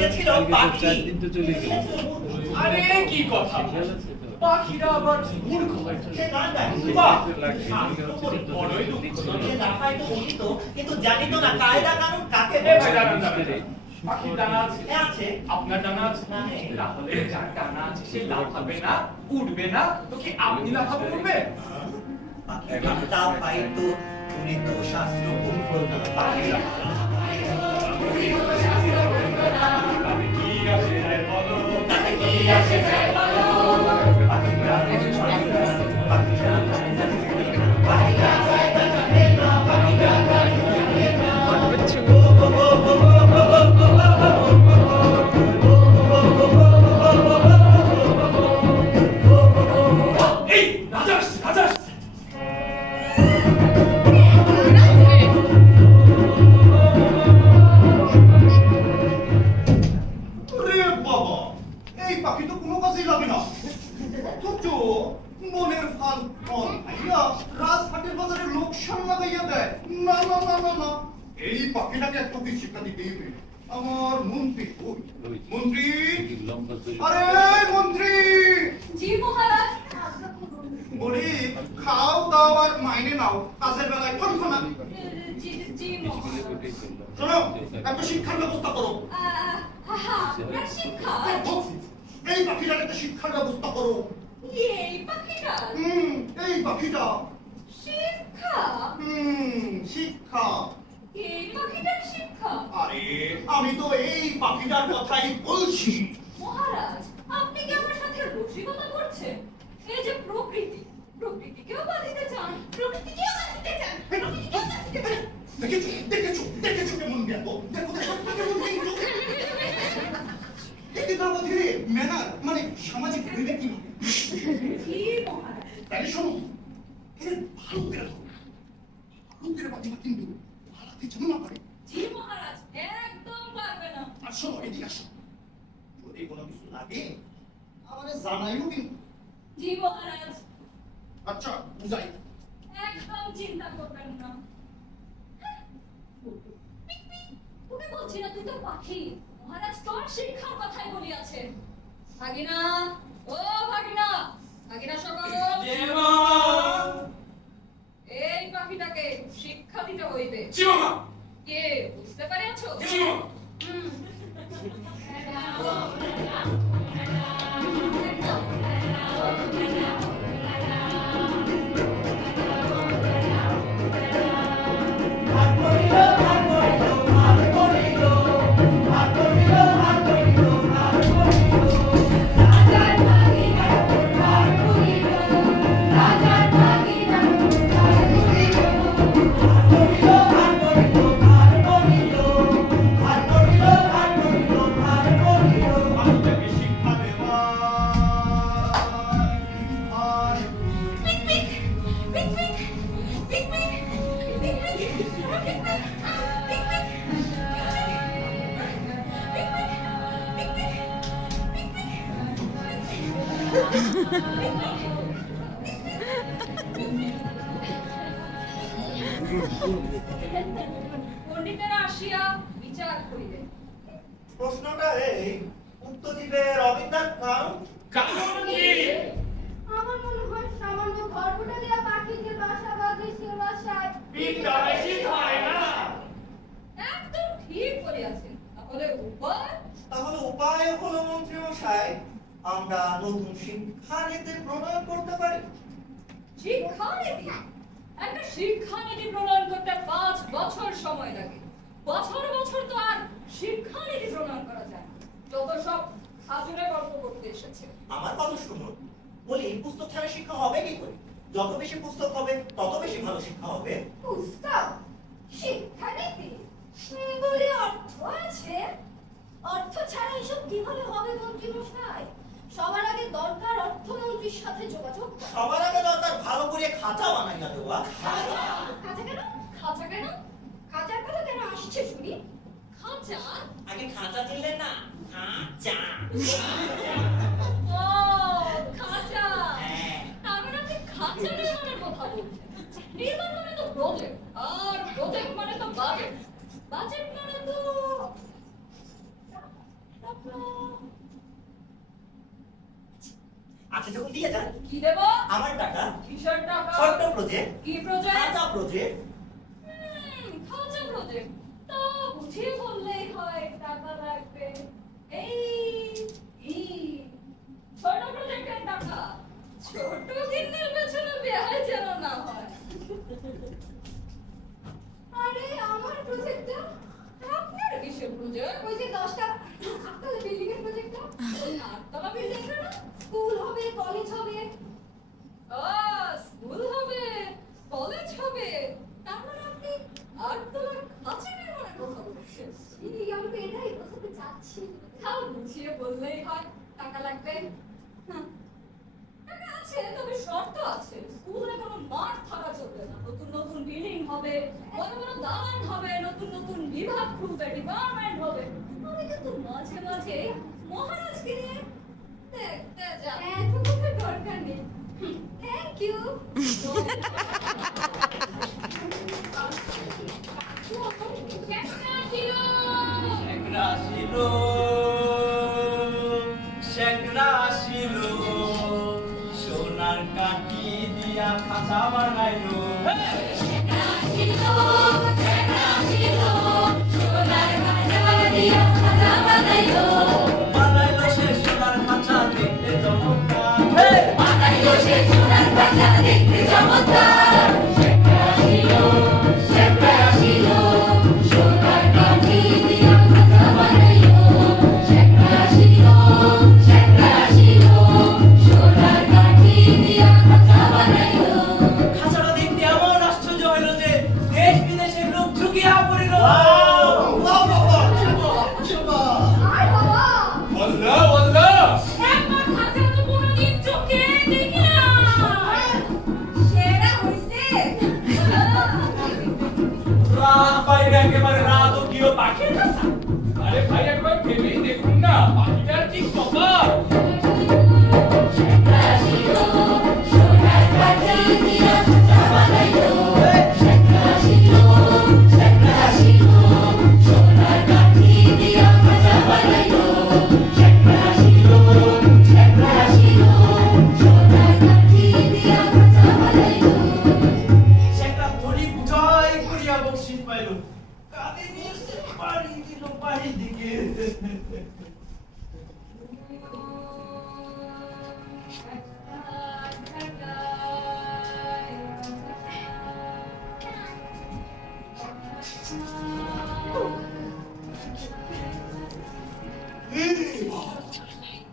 দিতেছিল পাখি। আরে কি কথা, পাখিরা আবার মূর্খ। সে গান গায়। বাহ! বড়ই দুঃখজনক। সে লাফায় তো উঠিত, কিন্তু জানিত না কায়দা কানুন কাকে এ বলে। ভাই দাঁড়ান দাঁড়ান, পাখির ডানা আছে? হ্যাঁ, আছে। আপনার ডানা আছে? না, নেই। তাহলে যার ডানা আছে সে লাফাবে না, উড়বে না, তো কি আপনি লাফাবে উড়বে? পাখিরা লাফাইতো, উড়িত শাস্ত্র পূর্ণ পাখিরা। তাতে কি আসে যায় বলো? তাতে কি আসে যায় বলো? পাখিরা এই রাজা আসছে, রাজা আসছে। রে বাবা, এই পাখি তো কোনো কাজেই লাগে না। অথচ মনের ফাল ফল ভাইয়া রাজহাটের বাজারে লোকসান লাগাইয়া দেয়। না না না না না, এই পাখিটাকে একটা তুই শিক্ষা দিতেই হবে। আমার মন্ত্রী কই? মন্ত্রী, আরে মন্ত্রী, জি মহারাজ। বলি খাও দাও আর মাইনে নাও, কাজের বেলায় ঠনঠনা। জি জি মহারাজ। শোনো, একটা শিক্ষার ব্যবস্থা করো। আপনার শিক্ষা? এই পাখিটার একটা শিক্ষার ব্যবস্থা করো। এই পাখিটা এই পাখিটা শিক্ষা? শিক্ষা। এই পাখিটার শিক্ষা? আরে আমি তো এই পাখিটার কথাই বলছি। মহারাজ, আপনি কি আমার সাথে রসিকতা করছেন? এই যে প্রকৃতি, প্রকৃতিকেও বাঁধিতে চান, প্রকৃতিকেও বাঁধিতে চান, প্রকৃতিকেও বাঁধিতে চান। দেখেছো দেখেছো দেখেছো কেমন জ্ঞান? দেখো দেখো কেমন জ্ঞান। এতে তার মধ্যে ম্যানার মানে সামাজিক বিবেক কি হবে? জি মহারাজ। তাই শোনো, এর ভালো করে রাখো। ভালো করে বাঁধিবা কিন্তু হারাতে যেন না পারে। জি মহারাজ, একদম পারবে না। আর শোনো, এদিকে আসো, যদি কোনো কিছু লাগে আমারে জানাইও কিন্তু। জি মহারাজ। আচ্ছা বুঝাই। একদম চিন্তা করবেন না। তোকে বলছি না, তুই তো পাখি। মহারাজ তোর শিক্ষার কথাই বলিয়াছেন। ভাগিনা, ও ভাগিনা, ভাগিনা সকল, এই পাখিটাকে শিক্ষা দিতে হইবে। জি মামা। কে বুঝতে পারিয়াছো? জি মামা। পণ্ডিতেরা আসিয়া বিচার করিলেন। প্রশ্নটা এই, উত্তর দিবে রবীন্দ্রনাথ খান। কারণ কি? আমার মনে হয় সামান্য ধর্মটা দেয়া পাখিকে বাসা বাঁধে সে বাসায় বিদ্যা বেশি হয় না। একদম ঠিক বলিয়াছেন। তাহলে উপায়? তাহলে উপায় হলো মন্ত্রী মশাই, আমরা নতুন শিক্ষানীতি প্রণয়ন করতে পারি। শিক্ষানীতি? একটা শিক্ষানীতি প্রণয়ন করতে 5 বছর সময় লাগে। বছর বছর তো আর শিক্ষানীতি প্রণয়ন করা যায় না। যত সব হাজুরে গল্প করতে এসেছে। আমার কথা শুনুন, বলি পুস্তক ছাড়া শিক্ষা হবে কি করে? যত বেশি পুস্তক হবে তত বেশি ভালো শিক্ষা হবে। পুস্তক শিক্ষানীতি বলে অর্থ আছে? অর্থ ছাড়া এসব কিভাবে হবে মন্ত্রী মশাই? সবার আগে দরকার অর্থমন্ত্রীর সাথে যোগাযোগ করা। সবার আগে দরকার ভালো করে খাঁচা বানাইয়া দেওয়া। খাঁচা কেন? খাঁচা কেন? খাঁচার কথা কেন আসছে শুনি? খাঁচা? আগে খাঁচা দিলে না, খাঁচা। ও খাঁচা। তার মানে আপনি খাঁচা নির্মাণের কথা বলছেন। নির্মাণ মানে তো প্রজেক্ট, আর প্রজেক্ট মানে তো বাজেট, বাজেট মানে তো টাকা আচ্ছা যখন দিয়ে যান কি দেবো? আমার টাকা কিসের টাকা? ছোট্ট প্রজেক্ট কি প্রজেক্ট? খাতা প্রজেক্ট খাঁচা প্রজেক্ট। তা বুঝিয়ে বললেই হয় টাকা লাগবে। এই ছোট প্রজেক্টের টাকা। ছোট দিনের পেছনে বেহাই যেন না হয়। আরে আমার প্রজেক্টটা আপনার কিসের প্রজেক্ট? ওই যে 10টা আটতলা বিল্ডিং এর প্রজেক্টটা আটতলা বিল্ডিং না? স্কুল হবে কলেজ হবে স্কুল হবে, কলেজ হবে। তার মানে আপনি আটতলা খাঁচা নির্মাণের কথা বলছেন। আমি তো এটাই বোঝাতে চাচ্ছি তাও বুঝিয়ে বললেই হয় টাকা লাগবে। টাকা আছে, তবে শর্ত আছে। স্কুলে কোনো মাঠ থাকা চলবে না। নতুন নতুন বিল্ডিং হবে, বড় বড় দালান হবে, নতুন নতুন বিভাগ খুলবে, ডিপার্টমেন্ট হবে। আমি কিন্তু মাঝে মাঝে মহারাজকে নিয়ে দেখতে যাব। এত কথা দরকার নেই থ্যাংক ইউ সোনার কাঠি দিয়া খাঁচা বানাইলো বানাইলো সে সোনার খাঁচা দেখতে চমৎকার খাঁচাটা দেখতে এমন আশ্চর্য হইল যে দেশ বিদেশের লোক ঝুঁকিয়া পড়িল আর বাবা আল্লাহ আল্লাহ একবার খাঁচা তো কোনোদিন চোখে দেখি না। সেরা হইছে রাত বাইরে একেবারে রাত ও গিয়ে পাখির কাছে আরে ভাই একবার ভেবেই দেখুন না পাখিটার কি কপাল সেটা ধরি বুঝাই করিয়া বকশিস পাইল কাঁদে নিয়ে বাড়ি দিল বাড়ির দিকে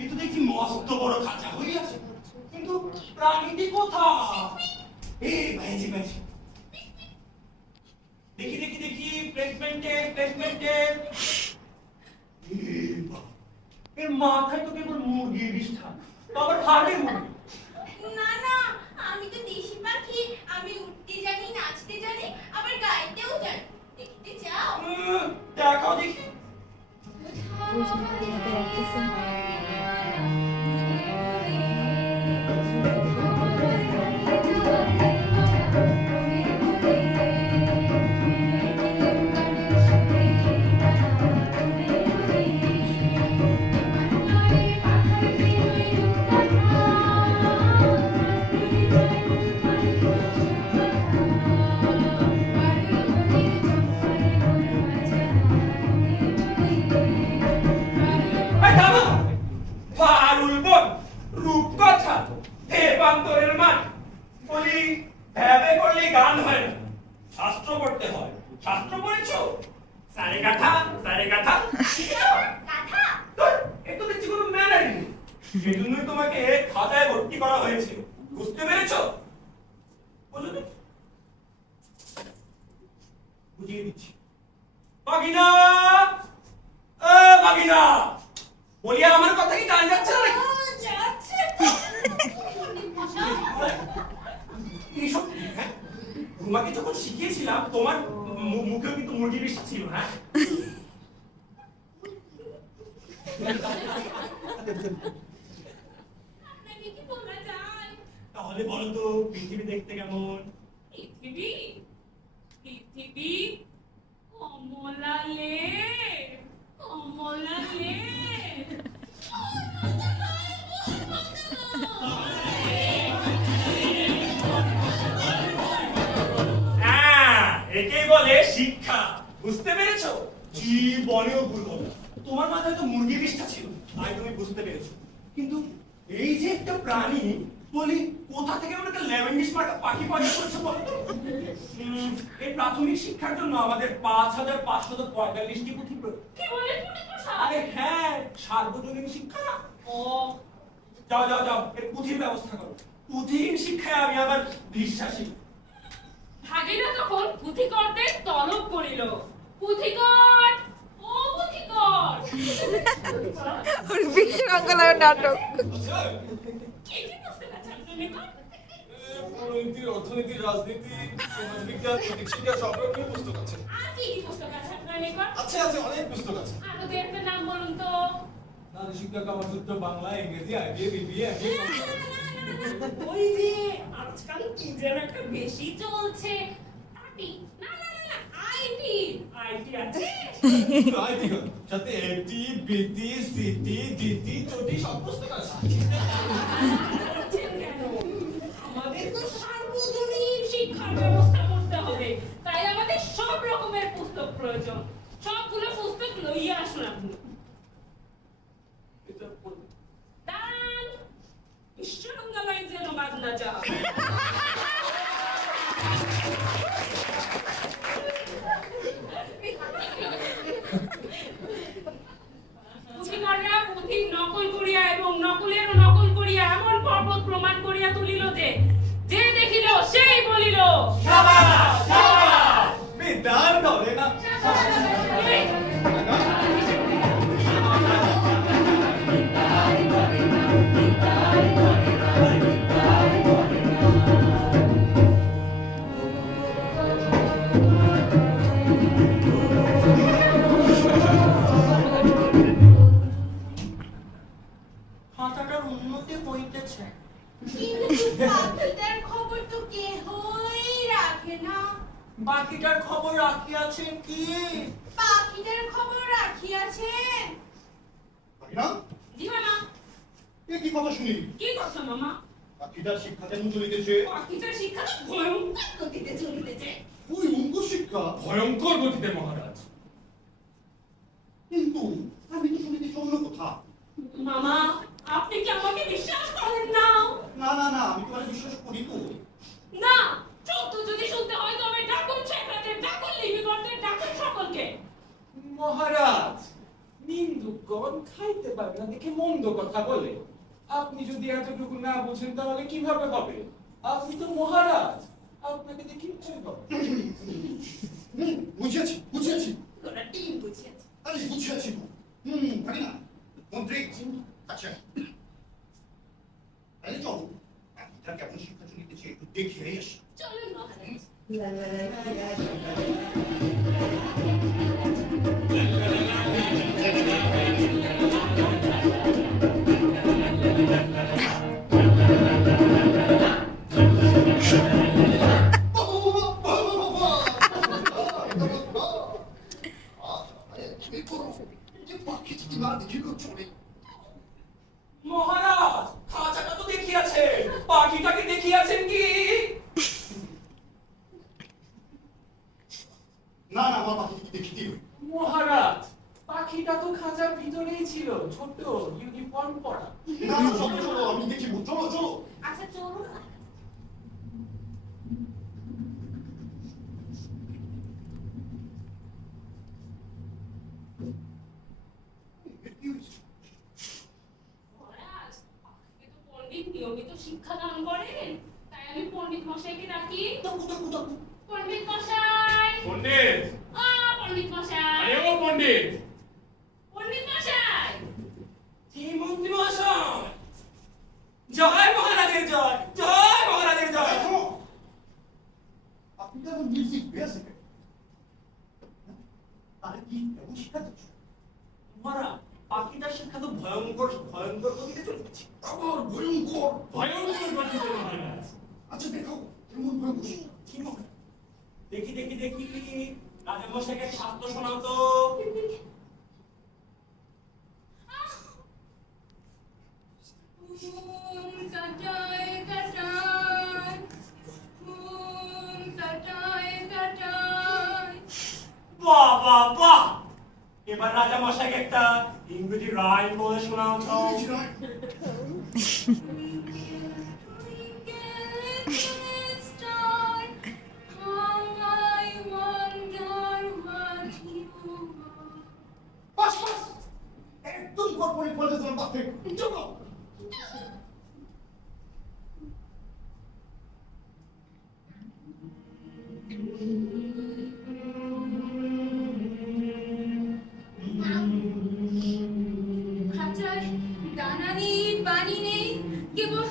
এই তো দেখছি মস্ত বড় খাঁচা হইয়াছে কিন্তু প্রাণীটি কোথায় এই ভাইজি ভাইজি দেখি দেখি দেখি প্লেসমেন্টে এর মাথায় তো কেবল মুরগির বিষ্ঠা তো আবার হাড়ের মুরগি না না আমি তো দেশি পাখি আমি উঠতে জানি নাচতে জানি আবার গাইতেও জানি দেখতে চাও দেখাও দেখি এই থামো পারুল বন রূপকথা দেবান্তরের মান বলি ভেবে করলে গান হয় না শাস্ত্র পড়তে হয় শাস্ত্র পড়েছো সারে গাথা গাধা একটু দেখছি কোনো ম্যানারই নেই সেজন্যই তোমাকে খাতায় ভর্তি করা হয়েছে বুঝতে পেরেছো বুঝলি বুঝিয়ে দিচ্ছি বাগিনা বাগিনা বলি আর আমার কথা কি কানে যাচ্ছে না নাকি যাচ্ছে এইসব হ্যাঁ? তোমাকে যখন শিখিয়েছিলাম তোমার মুখে কিন্তু মুরগি বিষটা ছিল হ্যাঁ আপনাকে কি বলা যায় তাহলে বলো তো পৃথিবী দেখতে কেমন পৃথিবী কমলালে কমলালে বলে শিক্ষা, বুঝতে পেরেছো? জীবনেও ভুল হবে না। তোমার মাথায় তো মুরগি বিষটা ছিল, তাই তুমি বুঝতে পেরেছো। কিন্তু এই যে একটা প্রাণী, বলি কোথা থেকে ওটা লেমন ডিশ মার্কা পাখি পয়দা করছে বলো তো? এই প্রাথমিক শিক্ষার জন্য আমাদের 5545টি পুঁথি প্রয়োজন। কি বলে পুঁথি প্রসাদ? আরে হ্যাঁ, সার্বজনীন শিক্ষা। ও যাও যাও যাও, এর পুঁথির ব্যবস্থা করো। পুঁথির শিক্ষায় আমি আবার বিশ্বাসী। ভাগীরা তখন পুঁথিকরদের তলব করিল। পুঁথিকর, ও পুঁথিকর! বিশ্বমঙ্গলের নাটক। কি কি বুঝতে পারছেন পুঁথিকর? পরিণতি, অর্থনীতি, রাজনীতি, সমাজবিজ্ঞান, নৈতিক শিক্ষা সব রকমের পুস্তক আছে। আর কি কি পুস্তক আছে পুঁথিকর? আছে আছে অনেক পুস্তক আছে। আরো দু একটা নাম বলুন তো। নারী শিক্ষা, কামাসূত্র, বাংলা, ইংরেজি, আইবিএ, বিবিএ, ওই যে আজকাল কি যেন একটা বেশি চলছে আইটি, না না না না আইটি, আইটি আছে? আইটি সাথে এটি, বিটি, সিটি, ডিটি, চটি সব পুস্তক আছে। বলছেন কেন? আমাদের তো সার্বজনীন শিক্ষার ব্যবস্থা করতে হবে, তাই আমাদের সব রকমের পুস্তক প্রয়োজন। সবগুলো পুস্তক লইয়া আসুন আপনি। দাঁড়ান, বিশ্বমঙ্গলায় যেন বাদ না যায়। পুঁথিকররা পুঁথি নকল করিয়া এবং নকলেরও নকল করিয়া এমন পর্বত প্রমাণ করিয়া তুলিল যে যে দেখিল সেই বলিল শাবাশ, শাবাশ। বিদ্যার দলে না খাতাটার উন্নতি হইতেছে। কিন্তু পাখিটার খবর তো কেহই রাখে না। বাকিটার খবর রাখিয়াছেন কি? পাখিটার খবর রাখিয়াছেন? না দিবানা এ কি কথা শুনি? কি কথা মামা? পাখিটার শিক্ষা কেমন চলিতেছে? পাখিটার শিক্ষা তো ভয়ঙ্কর গতিতে চলিতেছে। ওই অঙ্ক শিক্ষা, ভয়ঙ্কর গতিতে মহারাজ। কিন্তু আমি তো শুনিতেছি অন্য কথা। মামা, আপনি কি আমাকে বিশ্বাস করেন না? না না না, আমি তোমার বিশ্বাস করি তো। না, সত্য যদি শুনতে হয় তবে ডাকুন সেক্রেটারি, ডাকুন লিপিবদ্ধের, ডাকুন সকলকে। মহারাজ, নিন্দুকগণ খাইতে পারে না দেখে মন্দ কথা বলে। আপনি যদি এতটুকু না বুঝেন তাহলে কিভাবে হবে? আপনি তো মহারাজ, আপনাকে দেখে ইচ্ছে হবে। বুঝিয়াছি বুঝিয়াছি, ওরা টিম বুঝিয়েছে। আরে বুঝিয়াছি তো। পারি না মন্ত্রী। আচ্ছা তাহলে চলো, পাখিটার কেমন শিক্ষা চলিতেছে একটু দেখে আসি। চলুন মহারাজ। মহারাজ, খাঁচাটা তো দেখিয়াছেন, পাখিটাকে দেখিয়াছেন কি? না না, আমার পাখি দেখিতে হই। মহারাজ, পাখিটা তো খাঁচার ভিতরেই ছিল, ছোট ইউনিফর্ম পরা। না না, চলো চলো, আমি দেখিব। চলো চলো। আচ্ছা চলুন। কি হয়েছে? মহারাজ, আপনাকে তো পণ্ডিত নিয়মিত শিক্ষাদান করেন, তাই আমি পণ্ডিত মশাইকে ডাকি। পণ্ডিত মশাই, পণ্ডিত, পণ্ডিত মশাই, আরে ও পণ্ডিত। পণ্ডিত মশাই। জি মন্ত্রী মহাশয়, জয় মহারাজের জয়, জয় মহারাজের জয়। দেখো, আপনি তো এখন মিউজিক বেসে তাহলে কি কেমন শিক্ষা দিচ্ছ? মহারাজ, পাখিটার শিক্ষা তো ভয়ঙ্কর ভয়ঙ্কর গতিতে চলিতেছে। আবার ভয়ঙ্কর। ভয়ঙ্কর গতিতে মহারাজ। আচ্ছা দেখাও কেমন ভয়ঙ্কর শিক্ষা। কি মহারাজ? দেখি দেখি দেখি, রাজা মশাইকে শাস্ত্র শোনাও তো। কাটায় কাটায়, কাটায় কাটায়, রাজা মশাইকে একটা ইংরেজি রাইম বলে শোনাও তো। বাস বাস একদম কর্পোরেট বলে তোমার পাশে চলো খাঁচায় দানা নেই পানি নেই, কেবল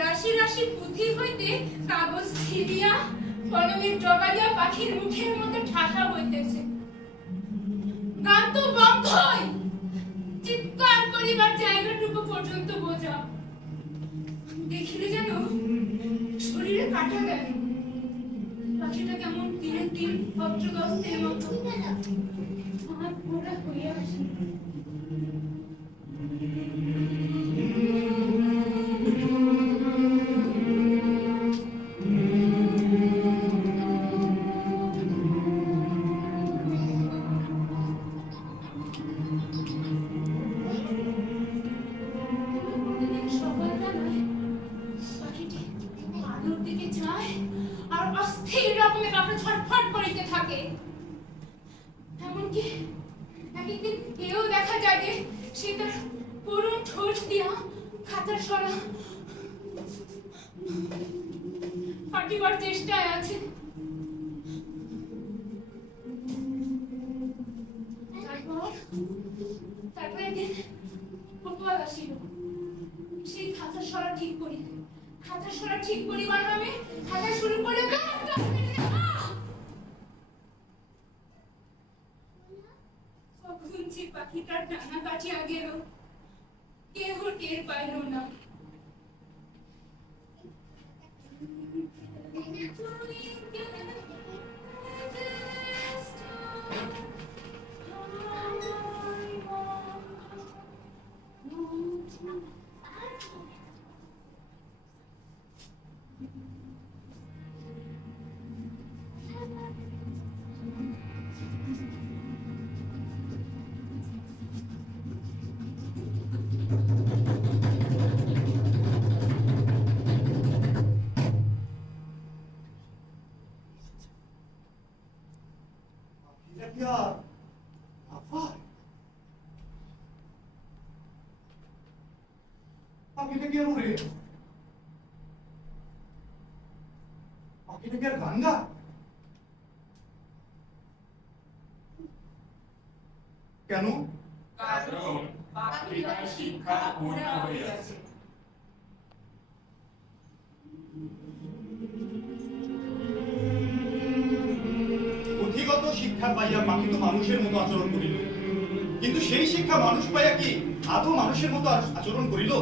রাশি রাশি পুঁথি হইতে কাগজ ছিঁড়িয়া কলমের জগাইয়া পাখির মুখের মধ্যে ঠাসা হইতেছে। গান তো বন্ধই, চিৎকার করিবার জায়গাটুকু পর্যন্ত বোঝা। দেখিলে যেন শরীরে কাটা দেয়। পাখিটা কেমন দিনের দিন ভদ্রগস্তের মতো আমার ঘোড়া হইয়া আসে। সকালবেলায় পাখিটি আলোর দিকে যায় আর অস্থির রকমের কাপড়ে ছটফট করিতে থাকে। এমনকি একদিন এও দেখা যায় যে সে তার করুণ ঠোঁট দিয়া খাঁচার সরা ফাটিবার চেষ্টায় আছে। তারপর একদিন কোতোয়াল আসিল। সেই খাঁচার সরা ঠিক করি, খাঁচার সরা ঠিক করিবার নামে খাঁচা শুরু করে কখন যে পাখিটার ডানা কাটিয়া গেল কেহ টের পাইল না। यार আপা পাখিটা কি আর উড়ে পাখিটা কি আর গান গা কেন কারণ পাখিটার শিক্ষা পূর্ণ হইয়াছে। পুঁথিগত শিক্ষা পাইয়া পাখি তো মানুষের মতো আচরণ করিল, কিন্তু সেই শিক্ষা মানুষ পাইয়া কি আদৌ মানুষের মতো আচরণ করিল?